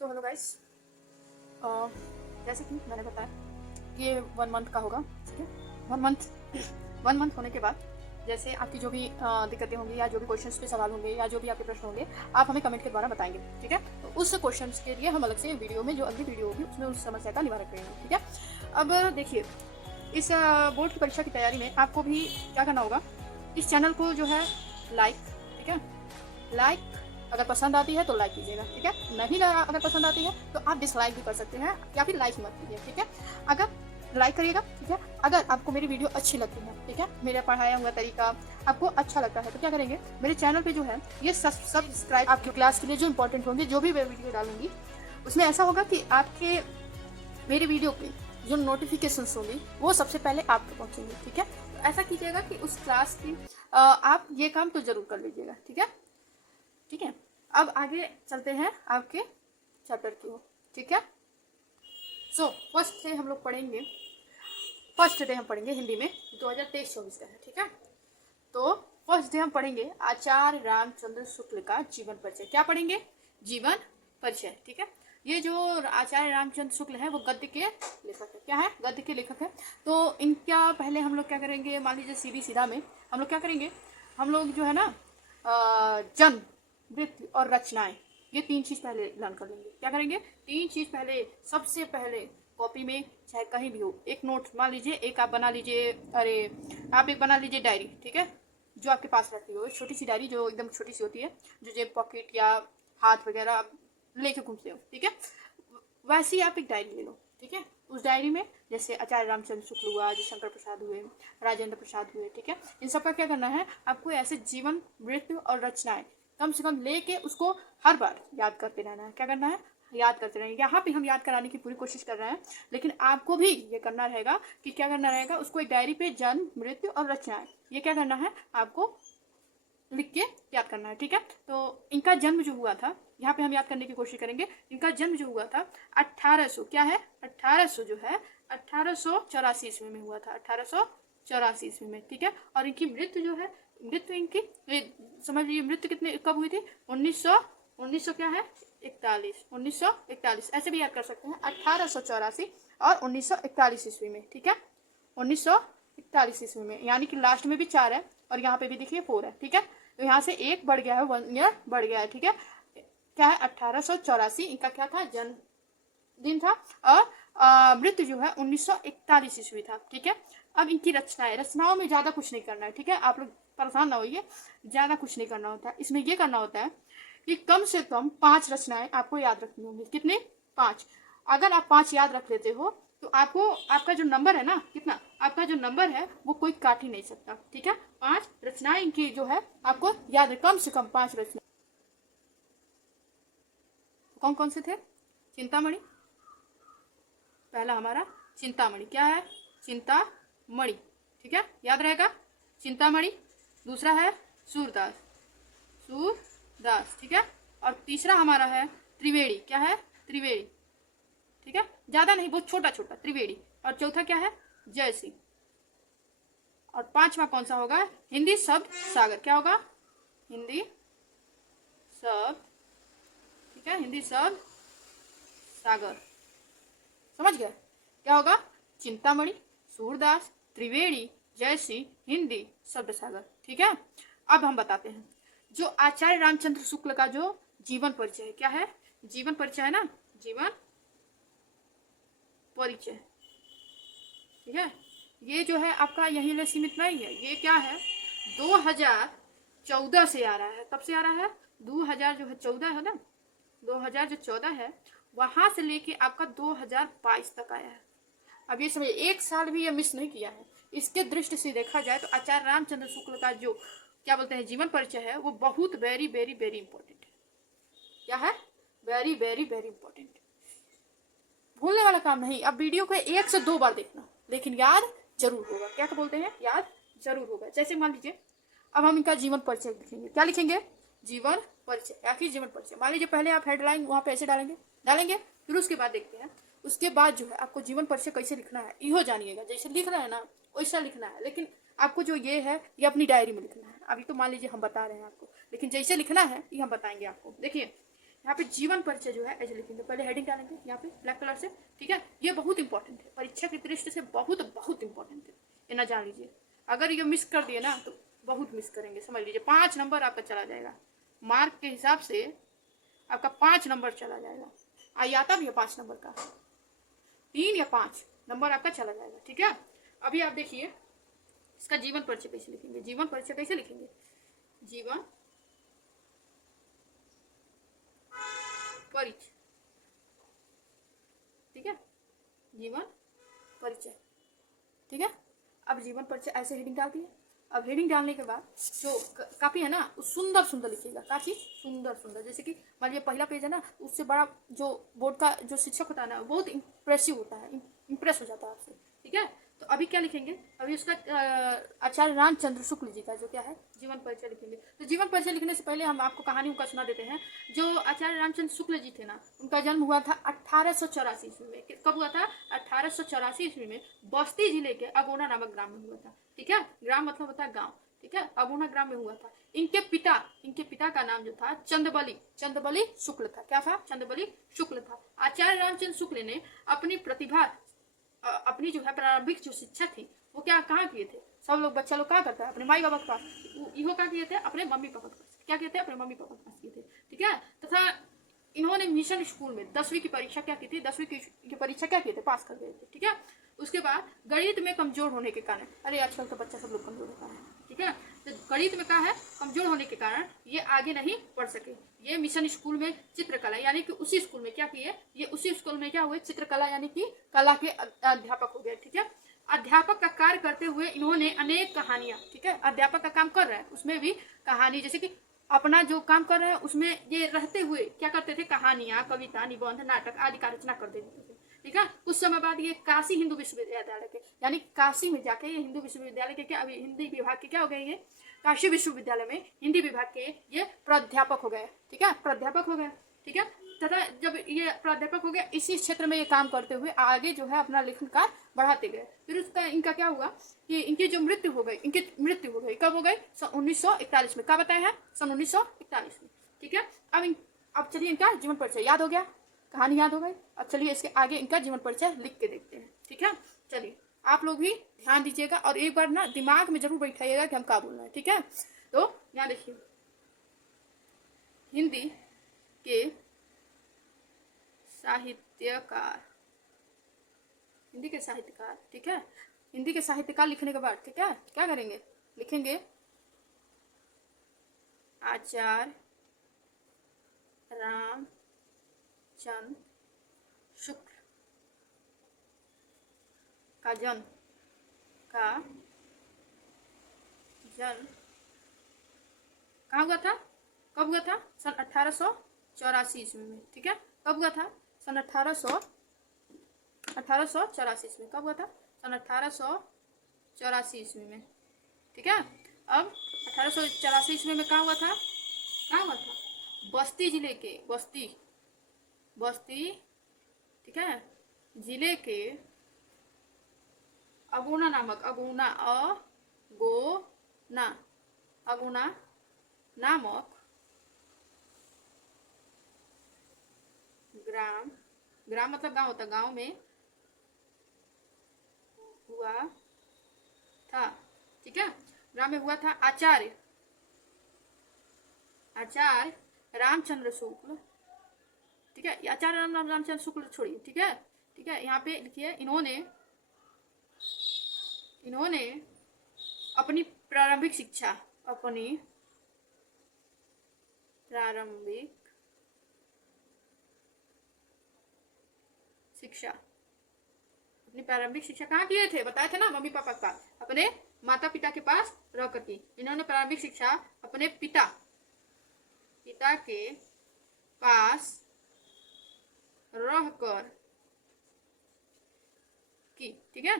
So hello guys, जैसे कि मैंने बताया कि ये 1 मंथ का होगा। ठीक है, 1 मंथ होने के बाद जैसे आपकी जो भी दिक्कतें होंगी या जो भी क्वेश्चंस पे सवाल होंगे या जो भी आपके प्रश्न होंगे, आप हमें कमेंट के द्वारा बताएंगे। ठीक है, तो उस क्वेश्चंस के लिए हम अलग से वीडियो में, जो अगली वीडियो होगी उसमें उस समस्या का निवारण करेंगे। ठीक है, अब देखिए, इस बोर्ड की परीक्षा की तैयारी में आपको भी क्या करना होगा, इस चैनल को जो है लाइक, ठीक है, लाइक अगर पसंद आती है तो लाइक कीजिएगा। ठीक है, नहीं अगर पसंद आती है तो आप डिसलाइक भी कर सकते हैं या फिर लाइक मत कीजिए। ठीक है, अगर लाइक करिएगा। ठीक है, अगर आपको मेरी वीडियो अच्छी लगती है, ठीक है, मेरा पढ़ाया हुआ तरीका आपको अच्छा लगता है, तो क्या करेंगे, मेरे चैनल पे जो है ये सब्सक्राइब, आपकी क्लास के लिए जो इंपॉर्टेंट होंगे, जो भी मैं वीडियो डालूंगी उसमें ऐसा होगा कि आपके मेरी वीडियो की जो नोटिफिकेशन होंगी वो सबसे पहले आप तक पहुंचेंगे। ठीक है, तो ऐसा कीजिएगा कि उस क्लास की आप ये काम तो जरूर कर लीजिएगा। ठीक है, ठीक है, अब आगे चलते हैं आपके चैप्टर की ओर। ठीक है, सो फर्स्ट डे हम लोग पढ़ेंगे, फर्स्ट डे हम पढ़ेंगे हिंदी में 2023-24 का है। ठीक है, तो फर्स्ट डे हम पढ़ेंगे आचार्य रामचंद्र शुक्ल का जीवन परिचय। क्या पढ़ेंगे? जीवन परिचय। ठीक है, ये जो आचार्य रामचंद्र शुक्ल है वो गद्य के लेखक है। क्या है? गद्य के लेखक है। तो इनका पहले हम लोग क्या करेंगे, मान लीजिए सीधी सीधा में हम लोग क्या करेंगे, हम लोग जो है ना जन्म, मृत्यु और रचनाएं, ये 3 चीज पहले लर्न कर लेंगे। क्या करेंगे? 3 चीज पहले, सबसे पहले कॉपी में चाहे कहीं भी हो एक नोट, मान लीजिए एक आप बना लीजिए, अरे आप एक बना लीजिए डायरी। ठीक है, जो आपके पास रहती हो, छोटी सी डायरी जो एकदम छोटी सी होती है, जो जेब पॉकेट या हाथ वगैरह आप लेके घूमते हो। ठीक है, वैसे ही आप एक डायरी ले लो। ठीक है, उस डायरी में जैसे आचार्य रामचंद्र शुक्ल हुआ, जो शंकर प्रसाद हुए, राजेंद्र प्रसाद हुए, ठीक है, इन सब का क्या करना है आपको, ऐसे जीवन, मृत्यु और रचनाएं कम से कम लेके उसको हर बार याद करते रहना है। क्या करना है? याद करते रहेंगे। यहाँ पे हम याद कराने की पूरी कोशिश कर रहे हैं, लेकिन आपको भी ये करना रहेगा कि क्या करना रहेगा, उसको एक डायरी पे जन्म, मृत्यु और रचनाएं, ये क्या करना है आपको लिख के याद करना है। ठीक है, तो इनका जन्म जो हुआ था, यहाँ पे हम याद करने की कोशिश करेंगे। इनका जन्म जो हुआ था 1800, क्या है 1800 जो है 1884 ईस्वी में हुआ था, 1884 ईस्वी में। ठीक है, और इनकी मृत्यु जो है, मृत्यु इनकी समझ लीजिए मृत्यु कितने कब हुई थी, 1900 क्या है 41, 1941 ऐसे भी याद कर सकते हैं, 1884 और 1941 ईस्वी में। ठीक है, 1941 ईस्वी में, यानी कि लास्ट में भी 4 है और यहाँ पे भी देखिए 4 है। ठीक है, तो यहाँ से 1 बढ़ गया है, 1 ईयर बढ़ गया है। ठीक है, क्या है 1884 इनका क्या था, जन्म दिन था, और मृत्यु जो है 1941 ईस्वी था। ठीक है, अब इनकी रचनाओं में ज्यादा कुछ नहीं करना है। ठीक है, आप लोग परेशान ना होइए, ज्यादा कुछ नहीं करना होता है। इसमें ये करना होता है कि कम से कम 5 रचनाएं आपको याद रखनी होंगी। कितने? 5। अगर आप 5 याद रख लेते हो तो आपको, आपका जो नंबर है ना, कितना आपका जो नंबर है वो कोई काट ही नहीं सकता। ठीक है, 5 रचनाएं इनकी जो है आपको याद है, कम से कम 5 रचनाएं। कौन कौन से थे? चिंतामणि, पहला हमारा चिंतामणि, क्या है चिंतामणि। ठीक है, याद रहेगा चिंतामणि। दूसरा है सूरदास, सूरदास। ठीक है, और तीसरा हमारा है त्रिवेणी, क्या है त्रिवेणी। ठीक है, ज्यादा नहीं, बहुत छोटा छोटा त्रिवेणी। और चौथा क्या है जय सिंह। और 5वां कौन सा होगा? हिंदी शब्द सागर। क्या होगा? हिंदी शब्द, ठीक है, हिंदी शब्द सागर। समझ गए? क्या होगा? चिंतामणि, सूरदास, त्रिवेणी, जयसिंह, हिंदी शब्द सागर। ठीक है, अब हम बताते हैं जो आचार्य रामचंद्र शुक्ल का जो जीवन परिचय है। क्या है? जीवन परिचय है ना, जीवन परिचय। ठीक है, ये जो है आपका यही ले सीमित नहीं है, ये क्या है 2014 से आ रहा है। कब से आ रहा है? 2000 जो है 14 है ना, 2000 जो 14 है वहां से लेके आपका 2022 तक आया है। अब ये समझिए 1 साल भी ये मिस नहीं किया है। इसके दृष्टि से देखा जाए तो आचार्य रामचंद्र शुक्ल का जो क्या बोलते हैं जीवन परिचय है वो बहुत वेरी वेरी वेरी इंपॉर्टेंट है। क्या है? वेरी वेरी वेरी इंपॉर्टेंट, भूलने वाला काम नहीं। अब वीडियो को 1 से 2 बार देखना, लेकिन याद जरूर होगा। क्या बोलते हैं? याद जरूर होगा। जैसे मान लीजिए अब हम इनका जीवन परिचय लिखेंगे। क्या लिखेंगे? जीवन परिचय या फिर जीवन परिचय। मान लीजिए पहले आप हेडलाइन वहां पे ऐसे डालेंगे, फिर उसके बाद देखते हैं उसके बाद जो है आपको जीवन परिचय कैसे लिखना है इहो जानिएगा। जैसे लिख रहे हैं ना वैसा लिखना है, लेकिन आपको जो ये है ये अपनी डायरी में लिखना है। अभी तो मान लीजिए हम बता रहे हैं आपको, लेकिन जैसे लिखना है ये हम बताएंगे आपको। देखिए यहाँ पे जीवन परिचय जो है ऐसे लिखेंगे, पहले हेडिंग डालेंगे यहाँ पे ब्लैक कलर से, ठीक है। ये बहुत इंपॉर्टेंट है, परीक्षा की दृष्टि से बहुत बहुत इंपॉर्टेंट है, ये ना जान लीजिए। अगर ये मिस कर दिए ना तो बहुत मिस करेंगे, समझ लीजिए। 5 नंबर आपका चला जाएगा, मार्क के हिसाब से आपका 5 नंबर चला जाएगा। आता भी है 5 नंबर का, 3 या 5 नंबर आपका चला जाएगा, ठीक है। अभी आप देखिए इसका जीवन परिचय कैसे लिखेंगे। जीवन परिचय कैसे लिखेंगे? जीवन परिचय, ठीक है, जीवन परिचय, ठीक है। अब जीवन परिचय ऐसे हेडिंग डाल दिए। अब हेडिंग डालने के बाद जो कापी है ना सुंदर सुंदर लिखिएगा, काफी सुंदर सुंदर, जैसे कि मान लीजिए पहला पेज है ना, उससे बड़ा जो बोर्ड का जो शिक्षक होता है ना बहुत इंप्रेसिव होता है, इंप्रेस हो जाता है आपसे, ठीक है। तो अभी क्या लिखेंगे? अभी उसका आचार्य रामचंद्र शुक्ल जी का जो क्या है जीवन परिचय लिखेंगे। तो जीवन परिचय लिखने से पहले हम आपको कहानी उनका सुना देते हैं। जो आचार्य रामचंद्र शुक्ल जी थे ना, उनका जन्म हुआ था 1884 ईस्वी में। कब हुआ था? 1884 ईस्वी में बस्ती जिले के अगोना नामक ग्राम में हुआ था, ठीक है। ग्राम मतलब होता है गाँव, ठीक है। अगोना ग्राम में हुआ था। इनके पिता का नाम जो था चंदबली शुक्ल था। क्या था? चंदबली शुक्ल था। आचार्य रामचंद्र शुक्ल ने अपनी प्रतिभा, अपनी जो है प्रारंभिक जो शिक्षा थी वो क्या कहाँ किए थे? सब लोग बच्चा लोग क्या करता है अपने माई बाबा के पास, इहो क्या किए थे? अपने मम्मी पापा के पास। क्या किए थे? अपने मम्मी पापा के पास किए थे, ठीक है। तथा इन्होंने मिशन स्कूल में 10वीं की परीक्षा क्या की थी? 10वीं की परीक्षा क्या किए थे? पास कर गए थे, ठीक है। उसके बाद गणित में कमजोर होने के कारण, अरे आजकल तो बच्चा सब लोग कमजोर होता है, ठीक है। तो गणित में क्या है? कमजोर होने के कारण ये आगे नहीं पढ़ सके। ये मिशन स्कूल में चित्रकला यानी कि उसी स्कूल में क्या किए? ये उसी स्कूल में क्या हुए? चित्रकला यानी कि कला के अध्यापक हो गए, ठीक है। अध्यापक का कार्य करते हुए इन्होंने अनेक कहानियां, ठीक है, अध्यापक का काम कर रहे हैं उसमें भी कहानी, जैसे कि अपना जो काम कर रहे हैं उसमें ये रहते हुए क्या करते थे? कहानियां, कविता, निबंध, नाटक आदि का रचना कर देते थे, ठीक है। कुछ समय बाद ये काशी हिंदू विश्वविद्यालय के यानी काशी में जाके ये हिंदू विश्वविद्यालय के क्या, अभी हिंदी विभाग के क्या हो गए? ये काशी विश्वविद्यालय में हिंदी विभाग के ये प्राध्यापक हो गए, ठीक है, प्राध्यापक हो गए, ठीक है। तथा जब ये प्राध्यापक हो गया इसी क्षेत्र में ये काम करते हुए आगे जो है अपना लेखन कार्य बढ़ाते गए। फिर उसका इनका क्या हुआ कि इनकी जो मृत्यु हो गई, इनकी मृत्यु हो गई कब हो गई? सन 1941 में। क्या बताया है? सन 1941 में, ठीक है। अब चलिए इनका जीवन परिचय याद हो गया, कहानी याद हो गई। अब चलिए इसके आगे इनका जीवन परिचय लिख के देखते हैं, ठीक है। चलिए आप लोग भी ध्यान दीजिएगा और एक बार ना दिमाग में जरूर बैठाइएगा कि हम क्या बोल रहे हैं, ठीक है। तो यहाँ देखिए, हिंदी के साहित्यकार, हिंदी के साहित्यकार, ठीक है। हिंदी के साहित्यकार लिखने के बाद ठीक है क्या करेंगे? लिखेंगे आचार्य रामचंद्र शुक्ल का जन्म कहाँ हुआ था? कब हुआ था? सन 1884 ईस्वी में, ठीक है। कब हुआ था? सन 1884 ईस्वी में। कब हुआ था? सन 1884 ईस्वी में, ठीक है। अब 1884 ईस्वी में कहाँ हुआ था? कहाँ हुआ था? बस्ती जिले के, बस्ती ठीक है, जिले के अगोना नामक ग्राम मतलब गांव होता, गांव में हुआ था, ठीक है। ग्राम में हुआ था आचार्य रामचंद्र शुक्ल, ठीक है। आचार्य रामचंद्र शुक्ल छोड़िए, ठीक है, ठीक है। यहाँ पे लिखिए इन्होंने अपनी प्रारंभिक शिक्षा कहाँ किए थे? बताए थे ना, मम्मी पापा के पास, अपने माता पिता के पास रह कर की। इन्होंने प्रारंभिक शिक्षा अपने पिता के पास रहकर की, ठीक है,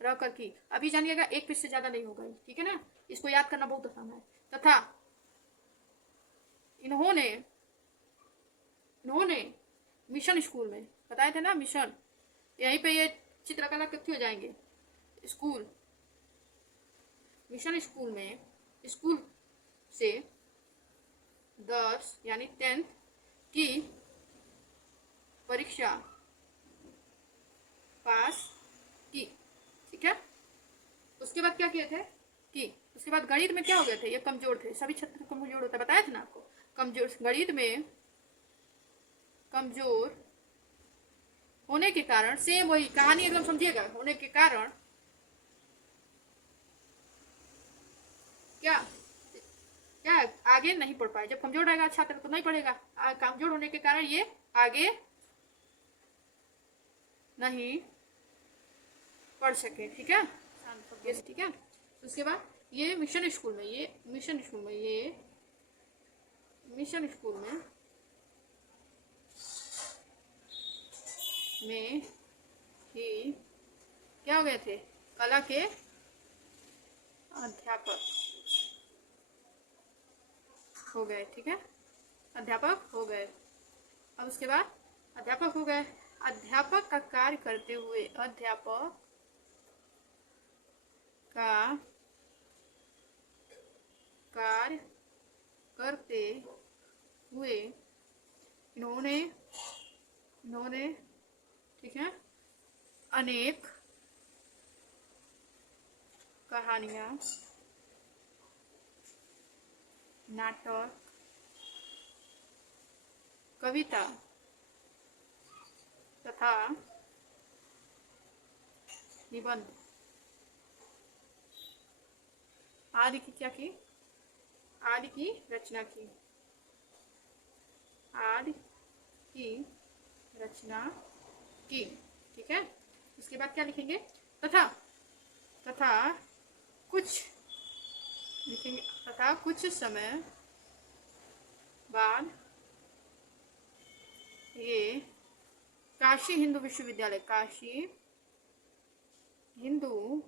रहकर की। अभी जानिएगा, एक पेज से ज्यादा नहीं होगा, ठीक है ना, इसको याद करना बहुत आसान है। तथा इन्होंने मिशन स्कूल में, बताए थे ना मिशन, यहीं पे ये चित्रकला कथी हो जाएंगे, स्कूल, मिशन स्कूल में, स्कूल से 10 यानी 10th की परीक्षा पास की। ठीक है, उसके बाद क्या किए थे कि उसके बाद गणित में क्या हो गए थे, ये कमजोर थे, सभी छात्र कमजोर होता है, बताया था ना आपको। कमजोर गणित में कमजोर होने के कारण, सेम वही कहानी एकदम समझिएगा, होने के कारण क्या क्या आगे नहीं पढ़ पाए। जब कमजोर रहेगा छात्र तो नहीं पढ़ेगा, कमजोर होने के कारण ये आगे नहीं पढ़ सके। ठीक है, ठीक है। उसके बाद ये मिशन स्कूल में, ये मिशन स्कूल में, ये मिशन स्कूल में ही क्या हो गए थे, कला के अध्यापक हो गए। ठीक है, अध्यापक हो गए। अब उसके बाद अध्यापक हो गए, अध्यापक का कार्य करते हुए, अध्यापक का कार्य करते हुए इन्होंने ठीक है, अनेक कहानियां, नाटक, कविता तथा निबंध आदि की क्या की, आदि की रचना की, आदि की रचना की। ठीक है, उसके बाद क्या लिखेंगे, तथा कुछ लिखेंगे, तथा कुछ समय बाद ये काशी हिंदू विश्वविद्यालय, काशी हिंदू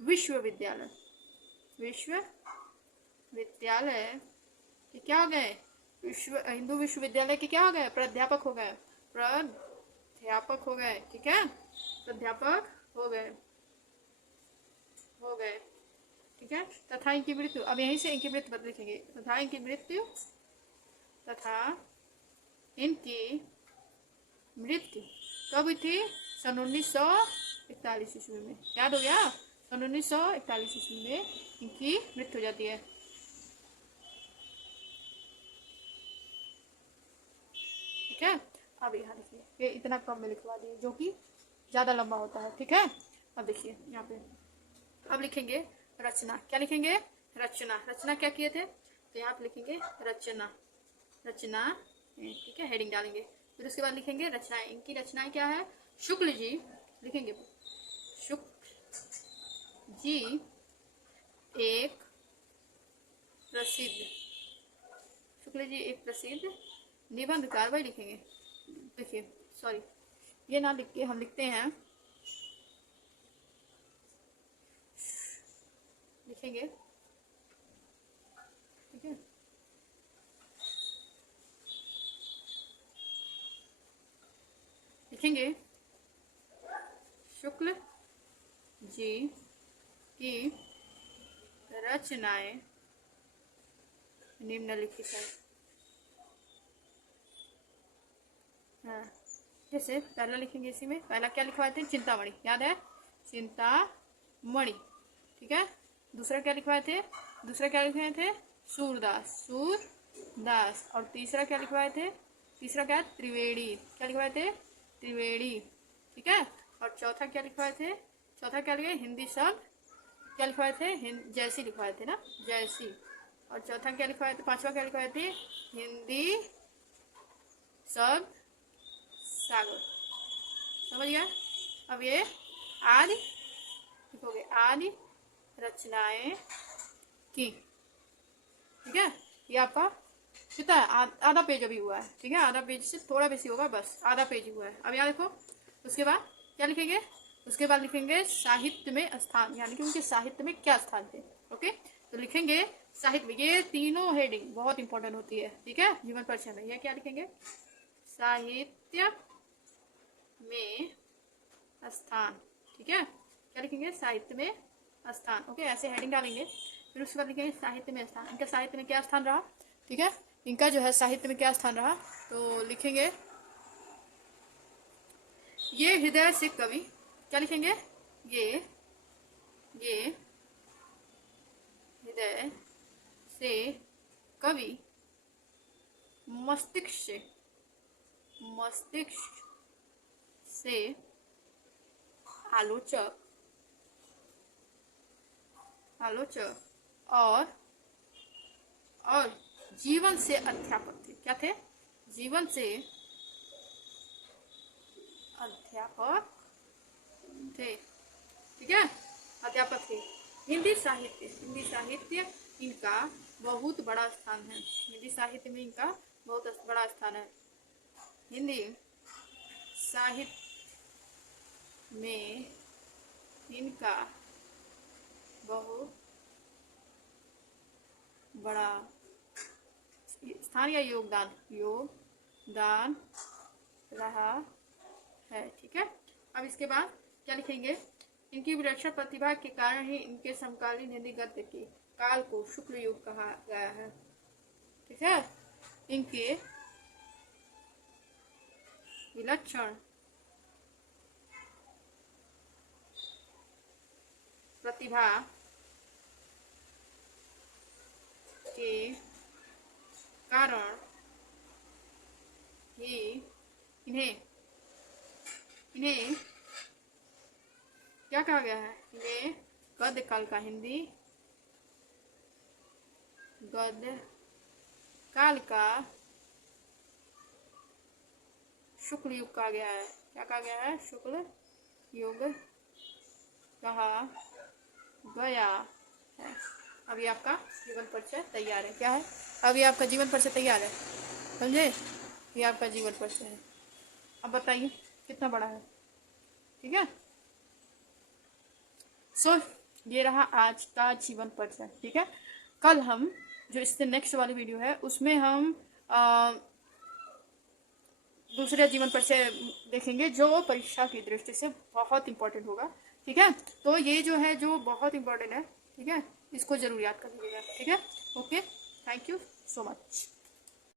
विश्वविद्यालय, विश्वविद्यालय के क्या हो गए, हिंदू विश्वविद्यालय के क्या हो गए, प्राध्यापक हो गए, प्राध्यापक हो गए। ठीक है, प्राध्यापक हो गए, ठीक है। तथा इनकी मृत्यु, अब यहीं से इनकी मृत्यु लिखेंगे, तथा इनकी मृत्यु, तथा इनकी मृत्यु कब हुई थी, सन 1941 ईस्वी में। याद हो गया, सन 1941 ईस्वी में इनकी मृत्यु हो जाती है। ठीक है, अब यहाँ देखिए, ये इतना कम में लिखवा दिए जो कि ज्यादा लंबा होता है। ठीक है, अब देखिए यहाँ पे, अब लिखेंगे रचना, क्या लिखेंगे, रचना। रचना क्या किए थे, तो यहाँ पे लिखेंगे रचना, रचना। ठीक है, हेडिंग डालेंगे। फिर उसके बाद लिखेंगे रचनाएं, इनकी रचनाएं क्या है, शुक्ल जी लिखेंगे, शुक्ल जी एक प्रसिद्ध, शुक्ल जी एक प्रसिद्ध निबंधकार, वही लिखेंगे। देखिए सॉरी, ये ना लिख के हम लिखते हैं, लिखेंगे। ठीक है, लिखेंगे शुक्ल जी की रचनाएं निम्नलिखित है। हाँ, जैसे पहला लिखेंगे, इसी में पहला क्या लिखवाए थे, चिंतामणि, याद है, चिंतामणि। ठीक है, दूसरा क्या लिखवाए थे, दूसरा क्या लिखवाए थे, सूरदास, सूरदास। और तीसरा क्या लिखवाए थे, तीसरा क्या, त्रिवेणी, क्या लिखवाए थे, त्रिवेणी। ठीक है, और चौथा क्या लिखवाए थे, चौथा क्या लिखे, हिंदी शब्द, क्या लिखवाए थे, जैसी लिखवाए थे ना, जैसी। और चौथा क्या लिखवाए थे, पांचवा क्या लिखवाए थे, हिंदी शब्द सागर। समझ गया। अब ये आदि लिखोगे, आदि रचनाएं की। ठीक है, ये आपका कितना है, आधा पेज अभी हुआ है। ठीक है, आधा पेज से थोड़ा बेसी होगा, बस आधा पेज हुआ है। अब यहाँ देखो, उसके बाद क्या लिखेंगे, उसके बाद लिखेंगे साहित्य में स्थान, यानी कि उनके साहित्य में क्या स्थान थे। ओके, तो लिखेंगे साहित्य में, ये तीनों हेडिंग बहुत इंपॉर्टेंट होती है। ठीक है, जीवन परिचय में, ये क्या लिखेंगे, साहित्य में स्थान। ठीक है, क्या लिखेंगे, साहित्य में स्थान। ओके, ऐसे हेडिंग डालेंगे। फिर उसके बाद लिखेंगे साहित्य में स्थान, इनका साहित्य में क्या स्थान रहा। ठीक है, इनका जो है साहित्य में क्या स्थान रहा, तो लिखेंगे ये हृदय से कवि, क्या लिखेंगे, ये हृदय से कवि, मस्तिष्क से आलोचक और जीवन से अध्यापक थे। क्या थे, जीवन से अध्यापक थे, ठीक है, अध्यापक थे। हिंदी साहित्य इनका बहुत बड़ा स्थान है, हिंदी साहित्य में इनका बहुत बड़ा स्थान है। हिंदी साहित्य में इनका बहुत बड़ा स्थान या योगदान रहा है, ठीक है। अब इसके बाद क्या लिखेंगे, इनकी विलक्षण प्रतिभा के कारण ही इनके समकालीन हिंदी गद्य के काल को शुक्ल युग कहा गया है, ठीक है। इनके विलक्षण प्रतिभा के कारण ही इन्हें क्या कहा गया है, इन्हें गद्य काल का गद्य काल का शुक्ल युग कहा गया है। क्या कहा गया है, शुक्ल युग कहा गया है। अभी आपका जीवन परिचय तैयार है। क्या है, अभी आपका जीवन परिचय तैयार है, समझे, ये आपका जीवन परिचय है। अब बताइए कितना बड़ा है, ठीक है। सो ये रहा आज का जीवन परिचय, ठीक है। कल हम जो इससे नेक्स्ट वाली वीडियो है उसमें हम दूसरे जीवन परिचय देखेंगे जो परीक्षा की दृष्टि से बहुत इंपॉर्टेंट होगा, ठीक है। तो ये जो है जो बहुत इंपॉर्टेंट है, ठीक है, इसको जरूर याद कर लीजिएगा, ठीक है। Okay, thank you so much.